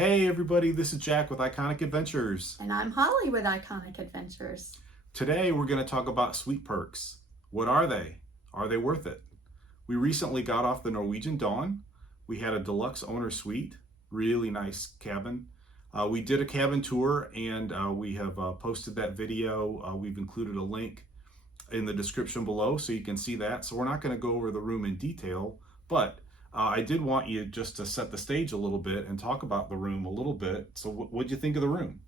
Hey everybody, this is Jack with Iconic Adventures. And I'm Holly with Iconic Adventures. Today we're going to talk about sweet perks. What are they? Are they worth it? We recently got off the Norwegian Dawn. We had a deluxe owner suite, really nice cabin. We did a cabin tour and we have posted that video. We've included a link in the description below so you can see that. So we're not going to go over the room in detail, but I did want you just to set the stage a little bit and talk about the room a little bit. So what'd you think of the room?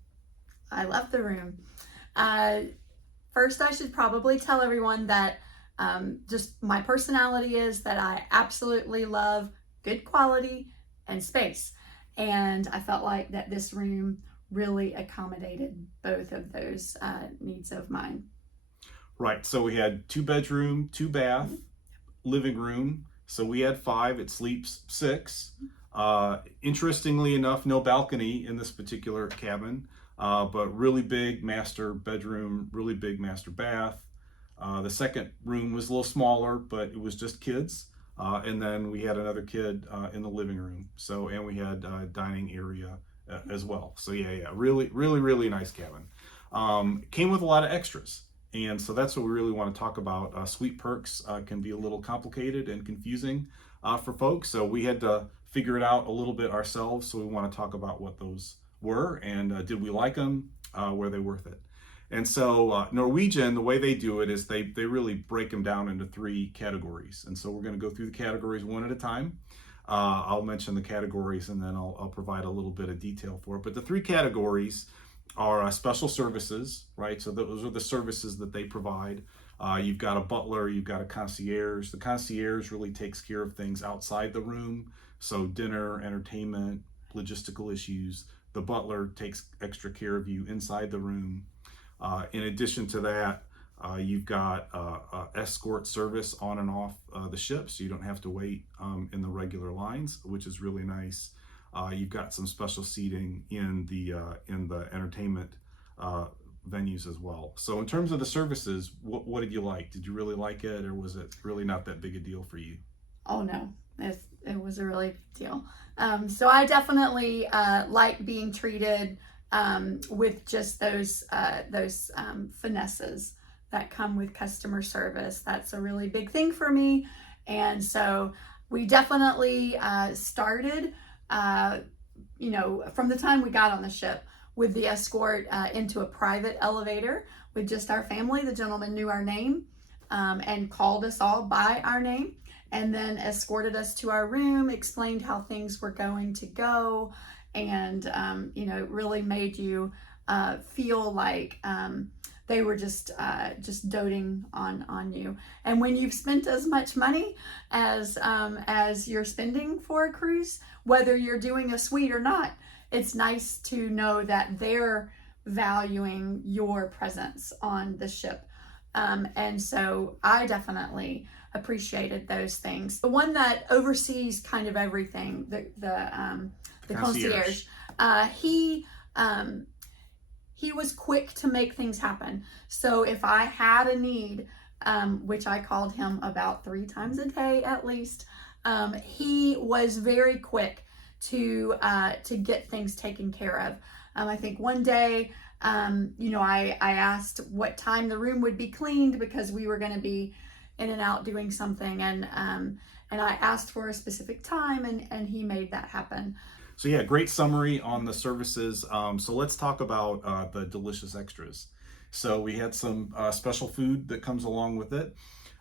I love the room. First, I should probably tell everyone that just my personality is that I absolutely love good quality and space. And I felt like that this room really accommodated both of those needs of mine. Right, so we had 2 bedroom, 2 bath, living room. So we had 5, it sleeps 6. Interestingly enough, no balcony in this particular cabin, but really big master bedroom, really big master bath. The second room was a little smaller, but it was just kids. And then we had another kid in the living room. So, and we had a dining area as well. So yeah, really nice cabin. Came with a lot of extras. And so that's what we really want to talk about. Sweet perks can be a little complicated and confusing for folks. So we had to figure it out a little bit ourselves. So we want to talk about what those were and did we like them? Were they worth it? And so Norwegian, the way they do it is they really break them down into 3 categories. And so we're going to go through the categories one at a time. I'll mention the categories and then I'll provide a little bit of detail for it. But the 3 categories are special services, right? So those are the services that they provide. You've got a butler, you've got a concierge. The concierge really takes care of things outside the room. So dinner, entertainment, logistical issues. The butler takes extra care of you inside the room. In addition to that, you've got escort service on and off the ship, so you don't have to wait in the regular lines, which is really nice. You've got some special seating in the entertainment venues as well. So in terms of the services, what did you like? Did you really like it, or was it really not that big a deal for you? Oh no, it was a really big deal. So I definitely like being treated with just those finesses that come with customer service. That's a really big thing for me. And so we definitely started from the time we got on the ship with the escort into a private elevator with just our family. The gentleman knew our name and called us all by our name and then escorted us to our room, explained how things were going to go, and really made you feel like they were just doting on you. And when you've spent as much money as you're spending for a cruise, whether you're doing a suite or not, it's nice to know that they're valuing your presence on the ship. And so I definitely appreciated those things. The one that oversees kind of everything, the concierge, he was quick to make things happen. So if I had a need, which I called him about 3 times a day at least, he was very quick to get things taken care of. I think one day, I asked what time the room would be cleaned because we were going to be in and out doing something, and I asked for a specific time, and he made that happen. So yeah, great summary on the services. So let's talk about the delicious extras. So we had some special food that comes along with it.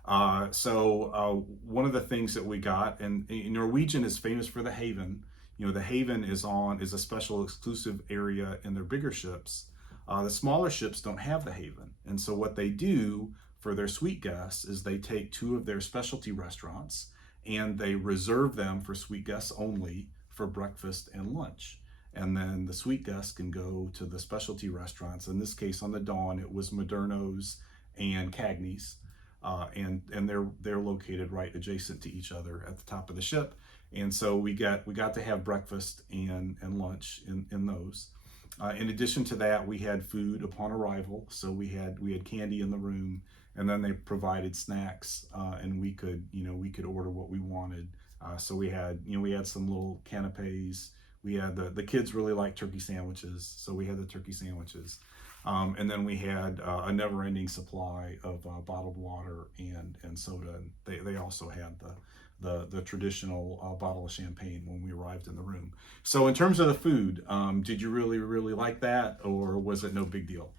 One of the things that we got, and Norwegian is famous for the Haven. The Haven is a special exclusive area in their bigger ships. The smaller ships don't have the Haven. And so what they do for their suite guests is they take 2 of their specialty restaurants and they reserve them for suite guests only for breakfast and lunch. And then the suite guests can go to the specialty restaurants. In this case, on the Dawn, it was Moderno's and Cagney's. And they're located right adjacent to each other at the top of the ship. And so we got to have breakfast and lunch in those. In addition to that, we had food upon arrival. So we had candy in the room, and then they provided snacks, and we could order what we wanted. So we had some little canapes, We had the kids really liked turkey sandwiches, so we had the turkey sandwiches. And then we had a never-ending supply of bottled water and soda. And they also had the traditional bottle of champagne when we arrived in the room. So in terms of the food, did you really like that, or was it no big deal?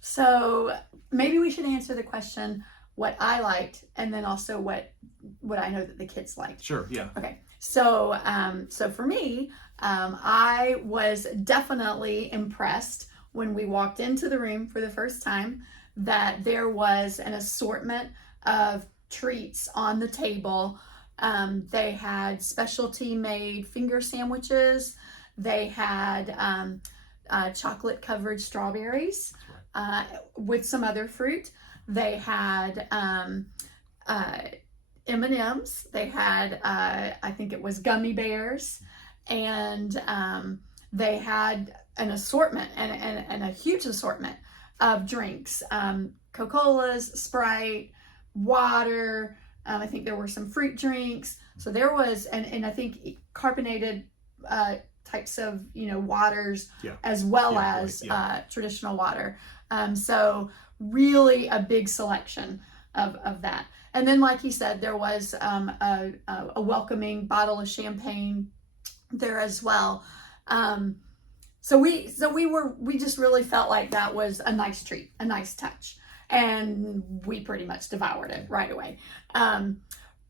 So maybe we should answer the question what I liked, and then also what I know that the kids liked. Sure, yeah. Okay. So so for me, I was definitely impressed when we walked into the room for the first time that there was an assortment of treats on the table. They had specialty made finger sandwiches. They had chocolate covered strawberries with some other fruit. They had M&Ms. They had I think it was gummy bears, and they had an assortment and a huge assortment of drinks, Coca-Colas, Sprite, water. I think there were some fruit drinks. So there was, and I think carbonated types of, waters, as well as traditional water. So really a big selection of that. And then, like he said, there was a welcoming bottle of champagne there as well. So we just really felt like that was a nice treat, a nice touch, and we pretty much devoured it right away.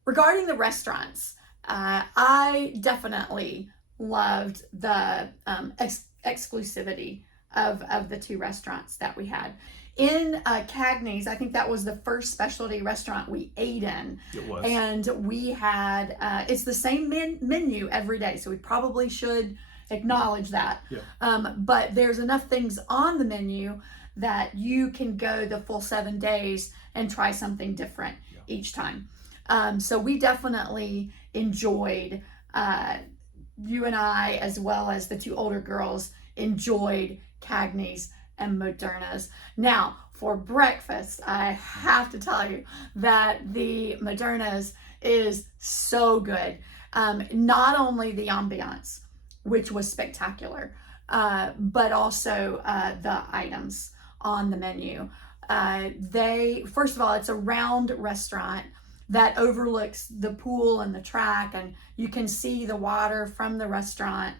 Regarding the restaurants, I definitely loved the exclusivity of the two restaurants that we had. In Cagney's, I think that was the first specialty restaurant we ate in. It was. And we had, it's the same menu every day, so we probably should acknowledge that. Yeah. But there's enough things on the menu that you can go the full 7 days and try something different each time. So we definitely enjoyed, you and I, as well as the two older girls, enjoyed Cagney's and Moderna's. Now, for breakfast, I have to tell you that the Moderna's is so good. Not only the ambiance, which was spectacular, but also the items on the menu. First of all, it's a round restaurant that overlooks the pool and the track, and you can see the water from the restaurant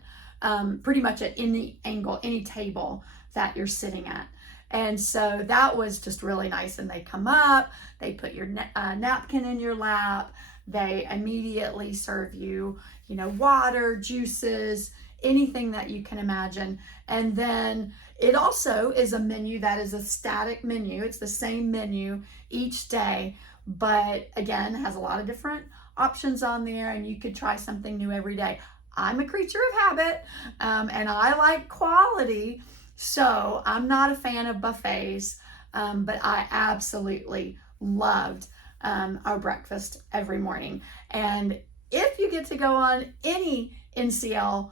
pretty much at any angle, any table that you're sitting at. And so that was just really nice. And they come up, they put your napkin in your lap, they immediately serve you, water, juices, anything that you can imagine. And then it also is a menu that is a static menu. It's the same menu each day, but again, has a lot of different options on there, and you could try something new every day. I'm a creature of habit, and I like quality, so I'm not a fan of buffets, but I absolutely loved our breakfast every morning. And if you get to go on any NCL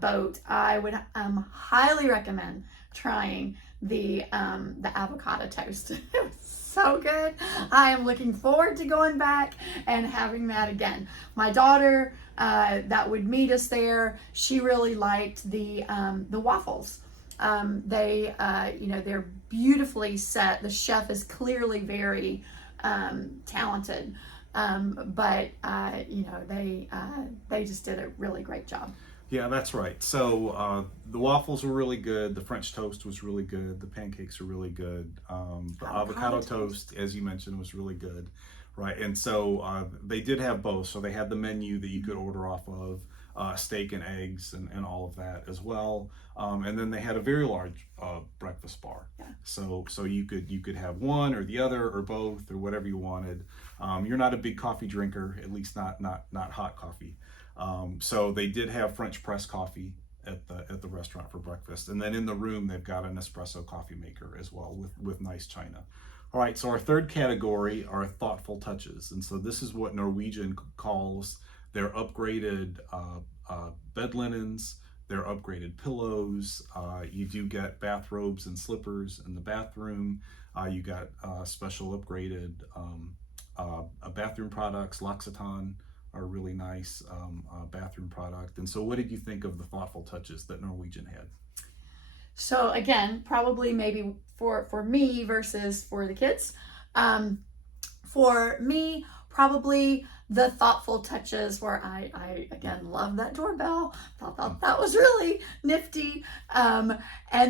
boat, I would highly recommend trying the avocado toast. It was so good. I am looking forward to going back and having that again. My daughter that would meet us there, she really liked the waffles. They're beautifully set. The chef is clearly very talented, but they just did a really great job. Yeah, that's right. So the waffles were really good. The French toast was really good. The pancakes were really good. The avocado toast, as you mentioned, was really good, right? And so they did have both. So they had the menu that you could order off of, steak and eggs and all of that as well. And then they had a very large breakfast bar. Yeah. So you could have one or the other or both or whatever you wanted. You're not a big coffee drinker, at least not hot coffee. So they did have French press coffee at the restaurant for breakfast, and then in the room they've got an espresso coffee maker as well with nice china. All right, so our third category are thoughtful touches, and so this is what Norwegian calls their upgraded bed linens, their upgraded pillows. You do get bathrobes and slippers in the bathroom. You got special upgraded bathroom products, L'Occitane really nice bathroom product. And so what did you think of the thoughtful touches that Norwegian had? So again, probably maybe for me versus for the kids. For me, probably the thoughtful touches where I again love that doorbell. Thought that was really nifty. And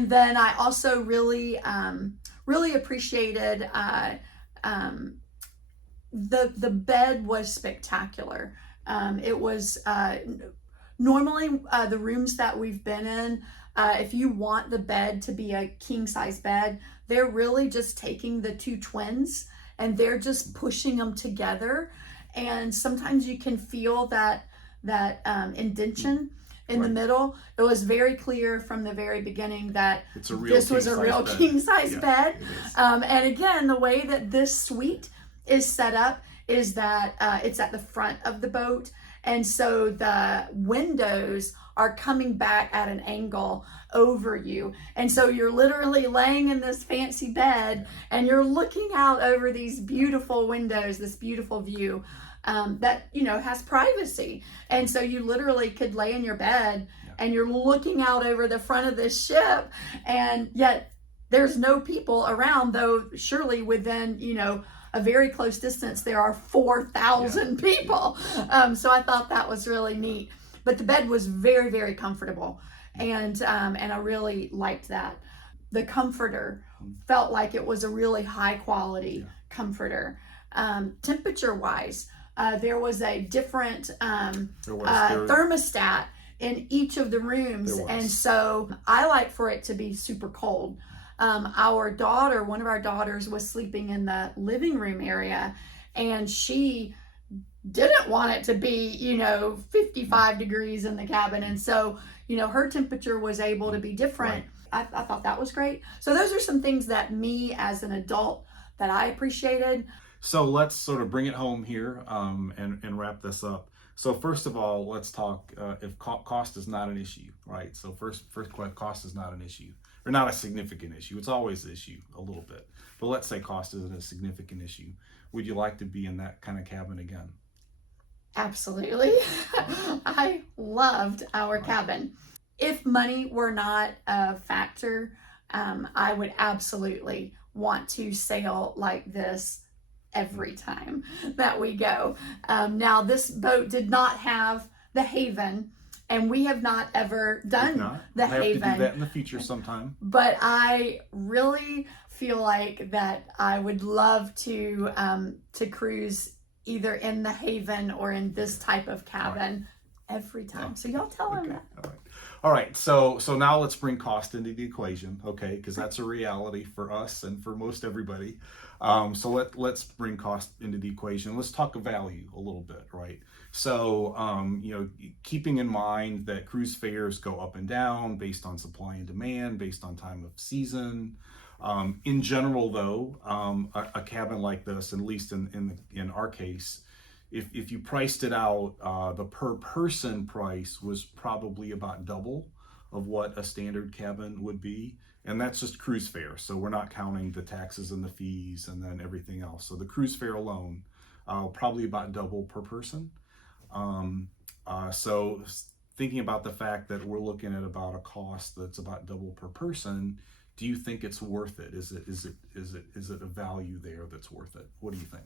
then I also really appreciated the bed was spectacular. It was normally the rooms that we've been in, if you want the bed to be a king size bed, they're really just taking the two twins and they're just pushing them together. And sometimes you can feel that indention in the middle. It was very clear from the very beginning that this was a real king size bed. And again, the way that this suite is set up is that it's at the front of the boat. And so the windows are coming back at an angle over you. And so you're literally laying in this fancy bed and you're looking out over these beautiful windows, this beautiful view that, has privacy. And so you literally could lay in your bed and you're looking out over the front of this ship, and yet there's no people around, though surely within, a very close distance, there are 4,000 people. So I thought that was really neat. But the bed was very, very comfortable, and I really liked that. The comforter felt like it was a really high quality comforter. Temperature wise, there was a different thermostat in each of the rooms, and so I like for it to be super cold. One of our daughters was sleeping in the living room area, and she didn't want it to be, 55 degrees in the cabin. And so, her temperature was able to be different. Right. I thought that was great. So those are some things that me as an adult that I appreciated. So let's sort of bring it home here and wrap this up. So first of all, let's talk if cost is not an issue, right? So first, cost is not an issue, or not a significant issue. It's always an issue a little bit, but let's say cost isn't a significant issue. Would you like to be in that kind of cabin again? Absolutely. I loved our cabin. If money were not a factor, I would absolutely want to sail like this every time that we go. Now, this boat did not have the haven, and we have not ever done the haven. Have to do that in the future sometime. But I really feel like that I would love to cruise either in the haven or in this type of cabin every time. So y'all tell them that. All right. So now let's bring cost into the equation, okay? Because that's a reality for us and for most everybody. So let's bring cost into the equation. Let's talk value a little bit, right? So keeping in mind that cruise fares go up and down based on supply and demand, based on time of season. In general, though, a cabin like this, at least in our case, if you priced it out, the per person price was probably about double of what a standard cabin would be. And that's just cruise fare. So we're not counting the taxes and the fees and then everything else. So the cruise fare alone, probably about double per person. So thinking about the fact that we're looking at about a cost that's about double per person, do you think it's worth it? Is it a value there that's worth it? What do you think?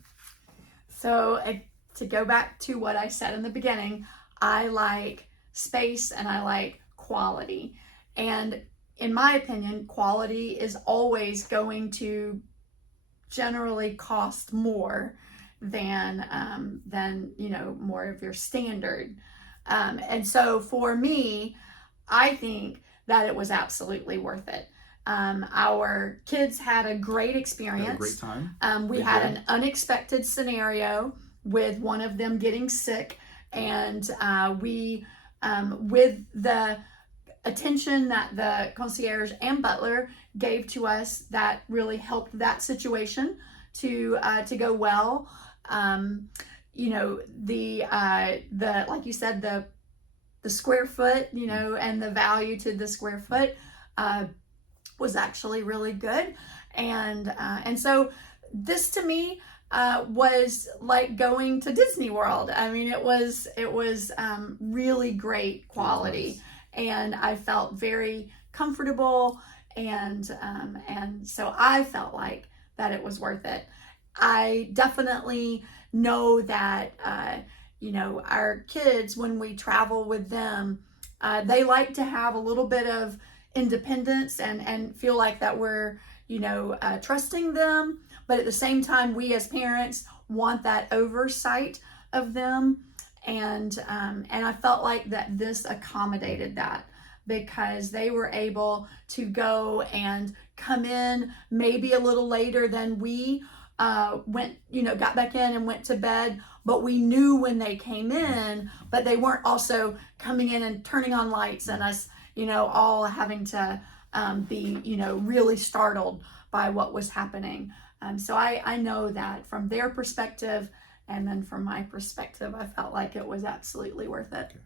So to go back to what I said in the beginning, I like space and I like quality. And in my opinion, quality is always going to generally cost more than more of your standard. And so for me, I think that it was absolutely worth it. Our kids had a great experience. Had a great time. We had an unexpected scenario with one of them getting sick, and we, with the attention that the concierge and butler gave to us, that really helped that situation to go well. The like you said, the square foot, and the value to the square foot was actually really good, and so this to me, was like going to Disney World. I mean, it was really great quality, and I felt very comfortable, and so I felt like that it was worth it. I definitely know that our kids, when we travel with them, they like to have a little bit of independence and feel like that we're trusting them, but at the same time, we as parents want that oversight of them, and I felt like that this accommodated that, because they were able to go and come in maybe a little later than we went, got back in and went to bed, but we knew when they came in, but they weren't also coming in and turning on lights and us, all having to be, really startled by what was happening. So I know that from their perspective, and then from my perspective, I felt like it was absolutely worth it. Okay.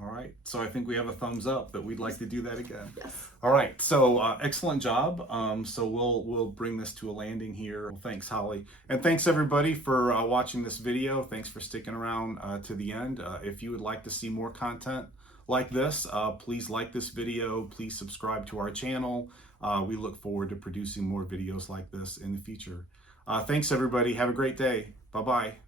All right. So I think we have a thumbs up that we'd like to do that again. Yes. All right. So excellent job. So we'll bring this to a landing here. Well, thanks, Holly, and thanks everybody for watching this video. Thanks for sticking around to the end. If you would like to see more content like this, please like this video. Please subscribe to our channel. We look forward to producing more videos like this in the future. Thanks everybody. Have a great day. Bye-bye.